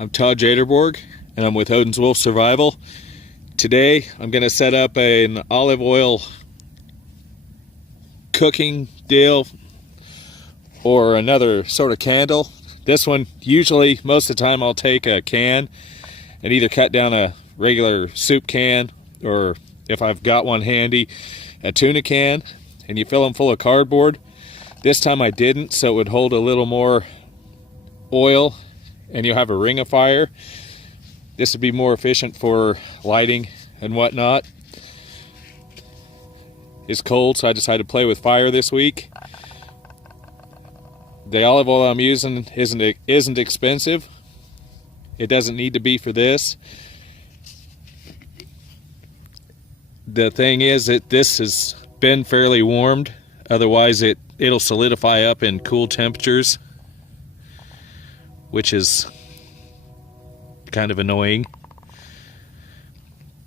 I'm Todd Jaderborg, and I'm with Odins Wolf Survival. Today, I'm going to set up an olive oil cooking deal or another sort of candle. This one, usually, most of the time, I'll take a can and either cut down a regular soup can, or if I've got one handy, a tuna can, and you fill them full of cardboard. This time I didn't, so it would hold a little more oil, and you'll have a ring of fire. This would be more efficient for lighting and whatnot. It's cold, so I decided to play with fire this week. The olive oil I'm using isn't expensive. It doesn't need to be for this. The thing is that this has been fairly warmed. Otherwise it'll solidify up in cool temperatures, which is kind of annoying.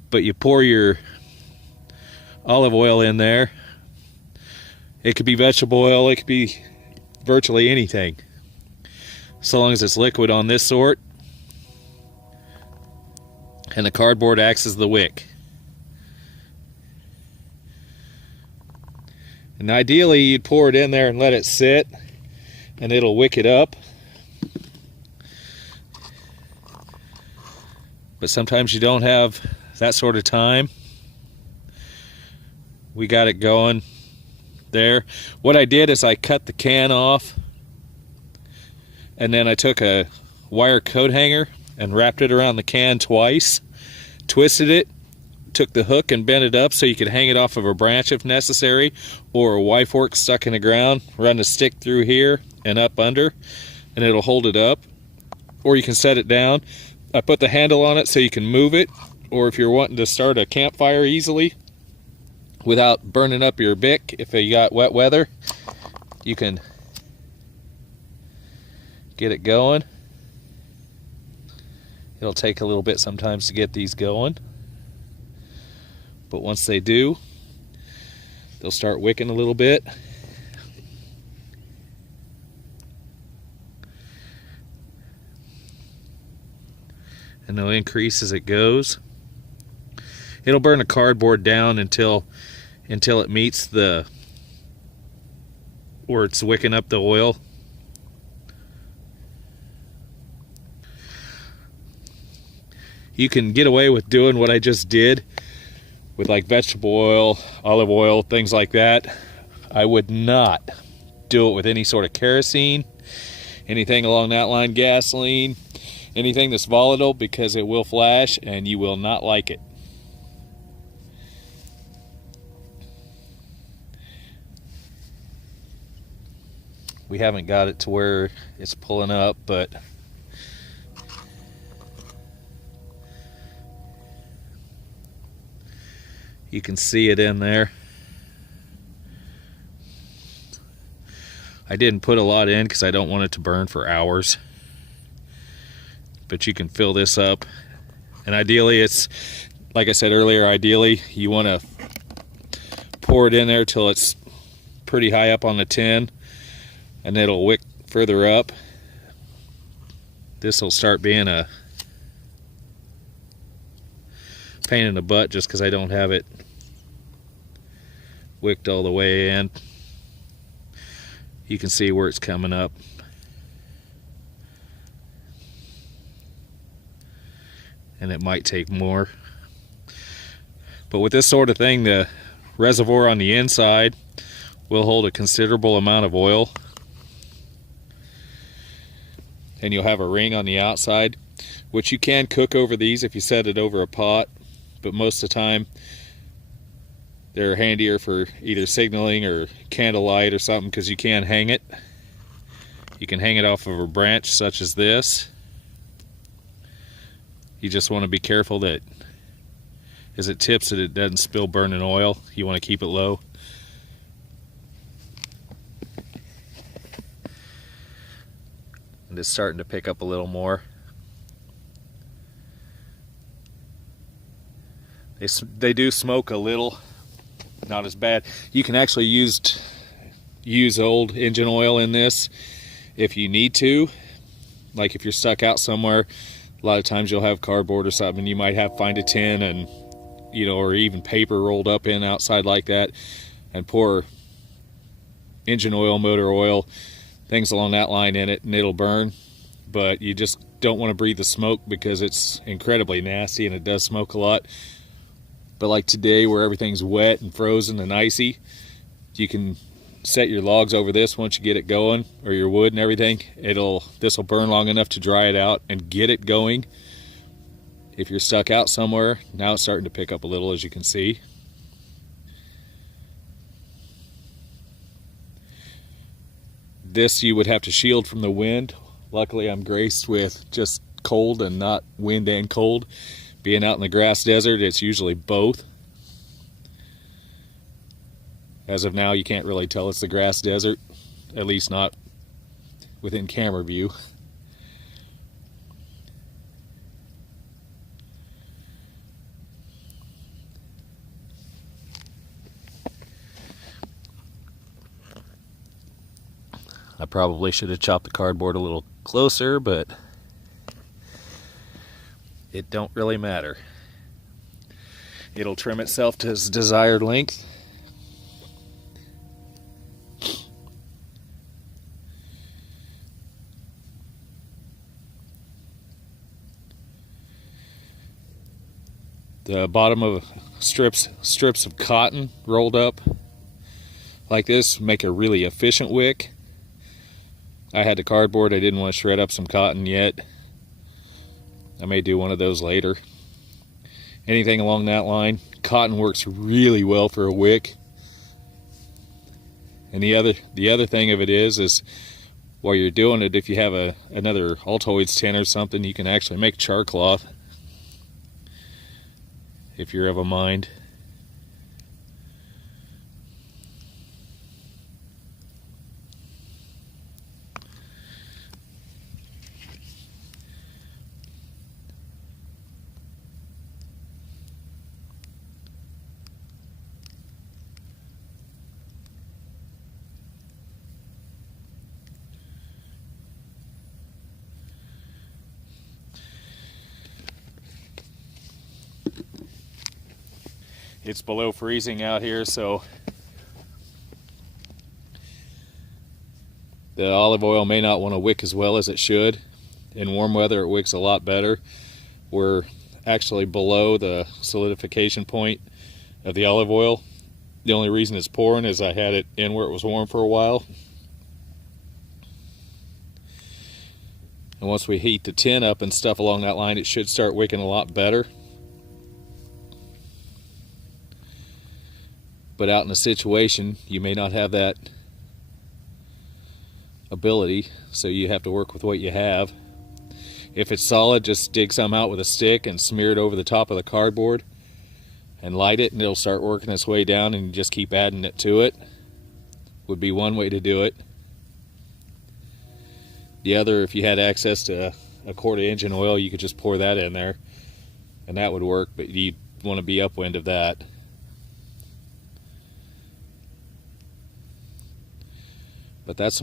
But you pour your olive oil in there. It could be vegetable oil, it could be virtually anything, so long as it's liquid on this sort. And the cardboard acts as the wick. And ideally you'd pour it in there and let it sit, and it'll wick it up. But sometimes you don't have that sort of time. We got it going there. What I did is I cut the can off, and then I took a wire coat hanger and wrapped it around the can twice, twisted it, took the hook and bent it up so you could hang it off of a branch if necessary, or a Y fork stuck in the ground, run a stick through here and up under, and it'll hold it up. Or you can set it down. I put the handle on it so you can move it, or if you're wanting to start a campfire easily without burning up your bick if you got wet weather, you can get it going. It'll take a little bit sometimes to get these going, but once they do, they'll start wicking a little bit. And they'll increase as it goes. It'll burn the cardboard down until it meets the where it's wicking up the oil. You can get away with doing what I just did with like vegetable oil, olive oil, things like that. I would not do it with any sort of kerosene, anything along that line, gasoline, anything that's volatile, because it will flash and you will not like it. We haven't got it to where it's pulling up, but you can see it in there. I didn't put a lot in because I don't want it to burn for hours. But you can fill this up, and ideally, it's like I said earlier, ideally you want to pour it in there till it's pretty high up on the tin, and it'll wick further up. This will start being a pain in the butt just because I don't have it wicked all the way in. You can see where it's coming up. And it might take more. But with this sort of thing, the reservoir on the inside will hold a considerable amount of oil, and you'll have a ring on the outside, which you can cook over these if you set it over a pot, but most of the time they're handier for either signaling or candlelight or something, because you can hang it. You can hang it off of a branch such as this. You just want to be careful that as it tips it doesn't spill burning oil. You want to keep it low. And it's starting to pick up a little more. They do smoke a little, not as bad. You can actually use old engine oil in this if you need to. like if you're stuck out somewhere, a lot of times you'll have cardboard or something, you might find a tin and, you know, or even paper rolled up in outside like that, and pour engine oil, motor oil, things along that line in it, and it'll burn. But you just don't want to breathe the smoke because it's incredibly nasty and it does smoke a lot. But like today, where everything's wet and frozen and icy, you can set your logs over this once you get it going, or your wood and everything. This will burn long enough to dry it out and get it going. If you're stuck out somewhere, now it's starting to pick up a little, as you can see. This you would have to shield from the wind. Luckily, I'm graced with just cold and not wind and cold. Being out in the grass desert, it's usually both. As of now, you can't really tell it's the grass desert, at least not within camera view. I probably should have chopped the cardboard a little closer, but it don't really matter. It'll trim itself to its desired length. The bottom of strips of cotton rolled up like this make a really efficient wick. I had the cardboard, I didn't want to shred up some cotton yet. I may do one of those later. Anything along that line, cotton works really well for a wick. And the other thing of it is while you're doing it, if you have another Altoids tin or something, you can actually make char cloth if you're of a mind. It's below freezing out here, so the olive oil may not want to wick as well as it should. In warm weather, it wicks a lot better. We're actually below the solidification point of the olive oil. The only reason it's pouring is I had it in where it was warm for a while. And once we heat the tin up and stuff along that line, it should start wicking a lot better. But out in a situation, you may not have that ability, so you have to work with what you have. If it's solid, just dig some out with a stick and smear it over the top of the cardboard and light it, and it'll start working its way down, and you just keep adding it to it. Would be one way to do it. The other, if you had access to a quart of engine oil, you could just pour that in there, and that would work, but you'd want to be upwind of that. But that's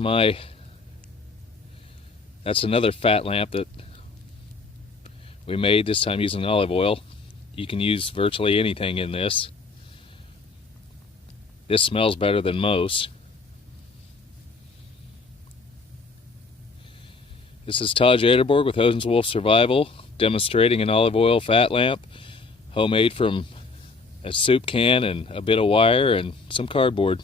another fat lamp that we made, this time using olive oil. You can use virtually anything in this. This smells better than most. This is Todd Jaderborg with Odins Wolf Survival, demonstrating an olive oil fat lamp, homemade from a soup can and a bit of wire and some cardboard.